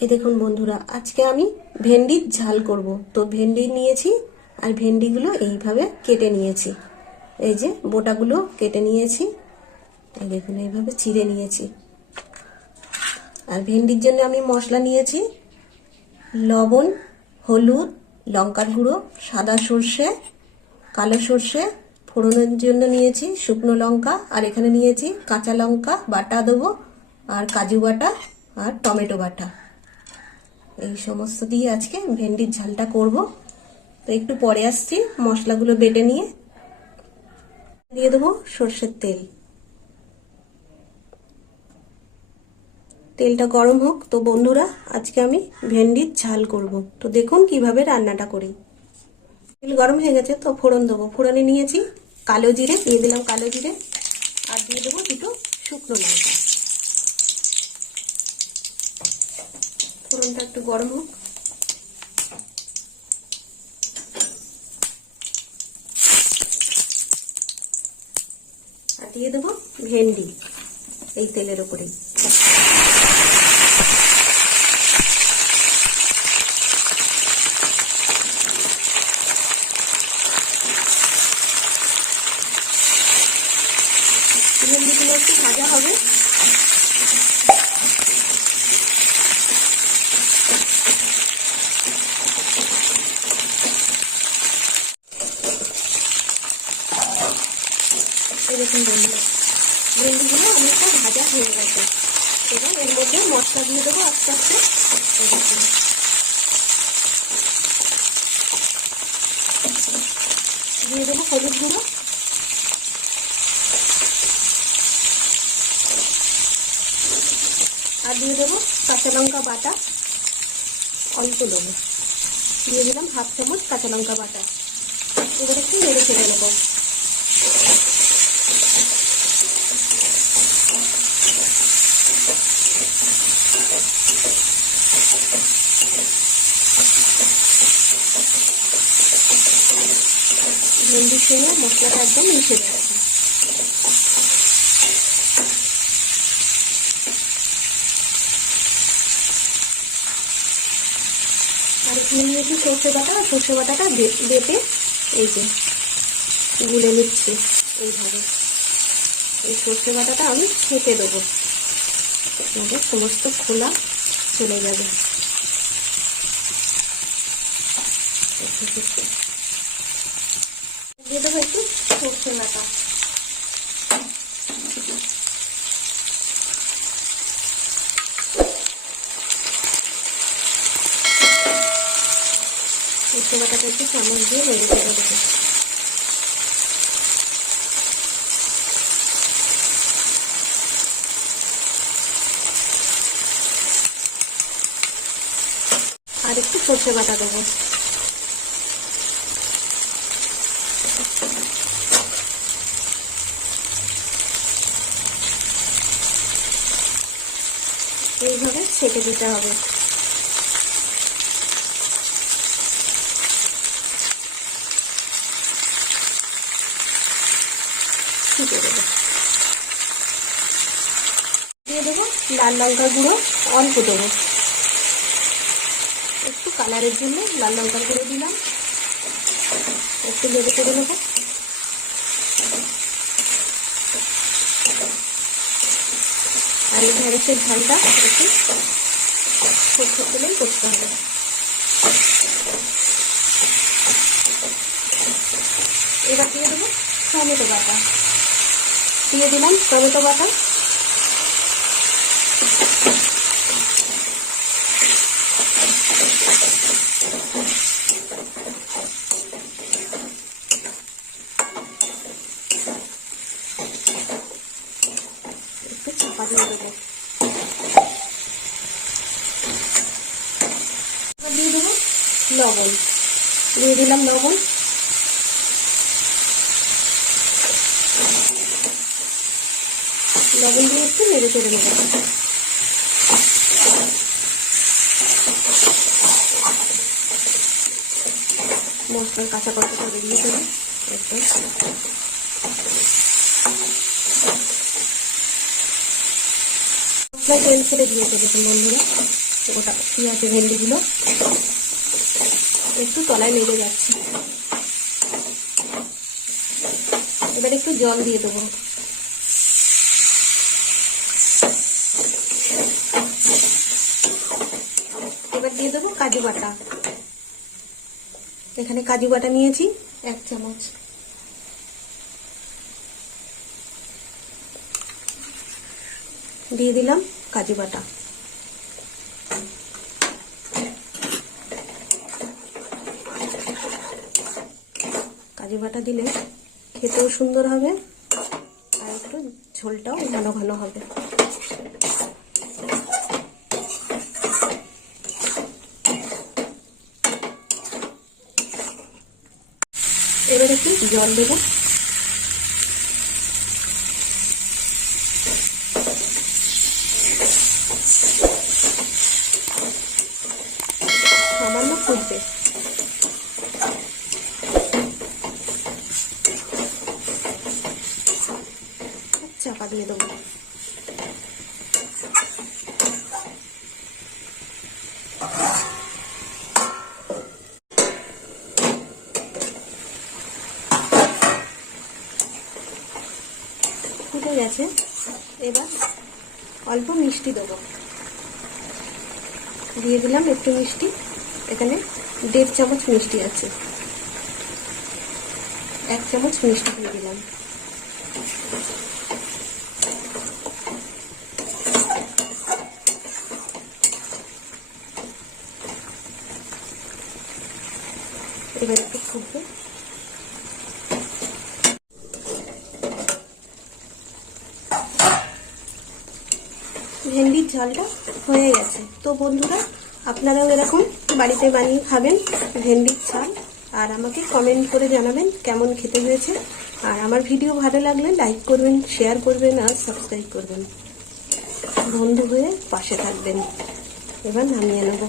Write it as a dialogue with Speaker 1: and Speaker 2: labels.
Speaker 1: এই দেখুন বন্ধুরা, আজকে আমি ভেন্ডির ঝাল করব। তো ভেন্ডি নিয়েছি আর ভেন্ডিগুলো এইভাবে কেটে নিয়েছি। এই যে বোটাগুলো কেটে নিয়েছি, এই দেখুন এইভাবে চিড়ে নিয়েছি। আর ভেন্ডির জন্য আমি মশলা নিয়েছি, লবণ, হলুদ, লঙ্কার গুঁড়ো, সাদা সর্ষে, কালো সর্ষে, ফোড়নের জন্য নিয়েছি শুকনো লঙ্কা, আর এখানে নিয়েছি কাঁচা লঙ্কা, বাটা দেবো, আর কাজু বাটা, আর টমেটো বাটা। এই সমস্ত দিয়ে আজকে ভেন্ডির ঝালটা করব। তো একটু পরে আসছি, মশলাগুলো বেটে নিয়ে। দিয়ে দেবো সর্ষের তেল। তেলটা গরম হোক। তো বন্ধুরা, আজকে আমি ভেন্ডির ঝাল করব। তো দেখুন কীভাবে রান্নাটা করি। তেল গরম হয়ে গেছে, তো ফোড়ন দেবো। ফোড়নে নিয়েছি কালো জিরে, দিয়ে দিলাম কালো জিরে। আর দিয়ে দেবো দুটো শুকনো লঙ্কা। ফোড়নটা একটু গরম হোক। আর দিয়ে দেবো ভেন্ডি এই তেলের উপরে ভেন্ডিগুলো একটু ভাজা হবে। এরকম বন্ধুরা ভেন্ডিগুলো অনেকটা ভাজা হয়ে গেছে। এবার এর মধ্যে মশলা দিয়ে দেবো আস্তে আস্তে। দিয়ে দেবো হলুদ গুঁড়ো। আর দিয়ে দেবো কাঁচা লঙ্কা বাটা। অল্প দেবো দিয়ে দিলাম হাফ চামচ কাঁচা লঙ্কা বাটা। এবার একটু নেড়ে ছেড়ে নেব। ভেন্ডির সঙ্গে মশলাটা একদম মিশে যাচ্ছে আর এখানে নিয়েছি সর্ষে বাটা আর সর্ষে বাটাটা বেটে এই যে গুলে নিচ্ছি এইভাবে। এই সর্ষে বাটাটা আমি খেতে দেবো। আমাদের সমস্ত খোলা চলে যাবে। দেবো একটু সর্ষে বাটা। সর্ষে বাটাটা একটু চামচ দিয়ে নেড়ে চেড়ে দেবো আর একটু সর্ষে বাটা দেবো। এইভাবে ছেঁকে দিতে হবে। দেবো। লাল লঙ্কার গুঁড়ো, অল্প দেবো। একটু কালারের জন্য লাল লঙ্কার গুঁড়ো দিলাম। একটু নেড়ে করে নেব। এই ঢেঁড়সের ঝালটা একটু সরষের তেলেই করতে হবে। এবার দিয়ে দেবো টমেটো বাটা। দিয়ে দিলাম টমেটো বাটা। দিয়ে দেবো। দিয়ে লবণ। দিয়ে দিলাম লবণ। লবণ দিয়ে একটু নেড়ে চেড়ে নেব। মশলার কাঁচা কচটা বেরিয়ে দেবো। একদম। মশলা তেল ছেড়ে দিয়েছে দেখুন বন্ধুরা। কি আছে ভেন্ডিগুলো একটু তলায় লেগে যাচ্ছে। এবার একটু জল দিয়ে দেবো। এবার দিয়ে দেবো কাজু বাটা। এখানে কাজু বাটা নিয়েছি, এক চামচ। দিয়ে দিলাম কাজু বাটা। কাজু বাটা দিলে খেতেও সুন্দর হবে আর একটু ঝোলটাও ঘন ঘন হবে। এবার একটু জল দেবো। ফুটবে চাপা দিয়ে দেবো। ফুটে গেছে। এবার অল্প মিষ্টি দেবো। দিয়ে দিলাম একটু মিষ্টি। এখানে দেড় চামচ মিষ্টি আছে। এক চামচ মিষ্টি দিয়ে দিলাম। ভেন্ডির ঝালটা হয়ে গেছে। তো বন্ধুরা, আপনারাও এরকম বাড়িতে বানিয়ে খাবেন, ভেন্ডির ছাল আর আমাকে কমেন্ট করে জানাবেন কেমন খেতে হয়েছে। আর আমার ভিডিও ভালো লাগলে লাইক করবেন শেয়ার করবেন আর সাবস্ক্রাইব করবেন। বন্ধু হয়ে পাশে থাকবেন। এবার নামিয়ে নেব।